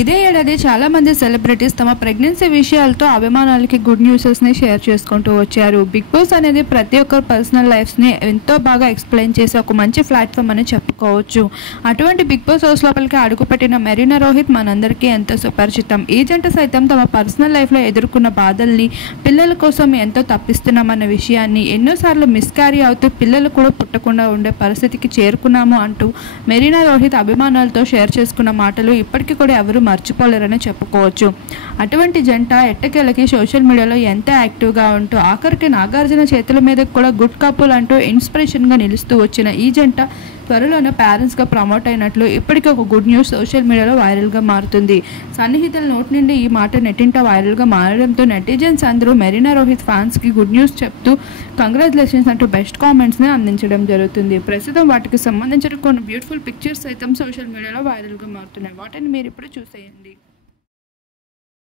ఇదే ఏడాది చాలా మంది సెలబ్రిటీస్ తమ ప్రెగ్నెన్సీ విషయాలతో అభిమానులకి గుడ్ న్యూసెస్ని షేర్ చేసుకుంటూ వచ్చారు. బిగ్ బాస్ అనేది ప్రతి ఒక్కరు పర్సనల్ లైఫ్స్ని ఎంతో బాగా ఎక్స్ప్లెయిన్ చేసే ఒక మంచి ప్లాట్ఫామ్ అని చెప్పుకోవచ్చు. అటువంటి బిగ్ బాస్ హౌస్ లోపలికి అడుగుపెట్టిన మెరీనా రోహిత్ మనందరికీ ఎంతో సుపరిచితం. ఈ జంట సైతం తమ పర్సనల్ లైఫ్లో ఎదుర్కొన్న బాధల్ని, పిల్లల కోసం ఎంతో తప్పిస్తున్నామన్న విషయాన్ని, ఎన్నోసార్లు మిస్క్యారీ అవుతూ పిల్లలు కూడా పుట్టకుండా ఉండే పరిస్థితికి చేరుకున్నాము అంటూ మెరీనా రోహిత్ అభిమానులతో షేర్ చేసుకున్న మాటలు ఇప్పటికీ కూడా ఎవరు మర్చిపోలేరని చెప్పుకోవచ్చు. అటువంటి జంట ఎట్టకేలకి సోషల్ మీడియాలో ఎంత యాక్టివ్గా ఉంటూ ఆఖరికి నాగార్జున చేతుల మీద కూడా గుడ్ కపుల్ అంటూ ఇన్స్పిరేషన్గా నిలుస్తూ వచ్చిన ఈ జంట త్వరలోనే పేరెంట్స్గా ప్రమోట్ అయినట్లు ఇప్పటికీ ఒక గుడ్ న్యూస్ సోషల్ మీడియాలో వైరల్గా మారుతుంది. సన్నిహితుల నోటి నుండి ఈ మాట నెట్టింట వైరల్గా మారడంతో నెటిజన్స్ అందరూ మెరీనా రోహిత్ ఫ్యాన్స్కి గుడ్ న్యూస్ చెప్తూ కంగ్రాచులేషన్స్ అంటూ బెస్ట్ కామెంట్స్ని అందించడం జరుగుతుంది. ప్రస్తుతం వాటికి సంబంధించిన కొన్ని బ్యూటిఫుల్ పిక్చర్స్ సైతం సోషల్ మీడియాలో వైరల్గా మారుతున్నాయి. వాటిని మీరు ఇప్పుడు చూసేయండి.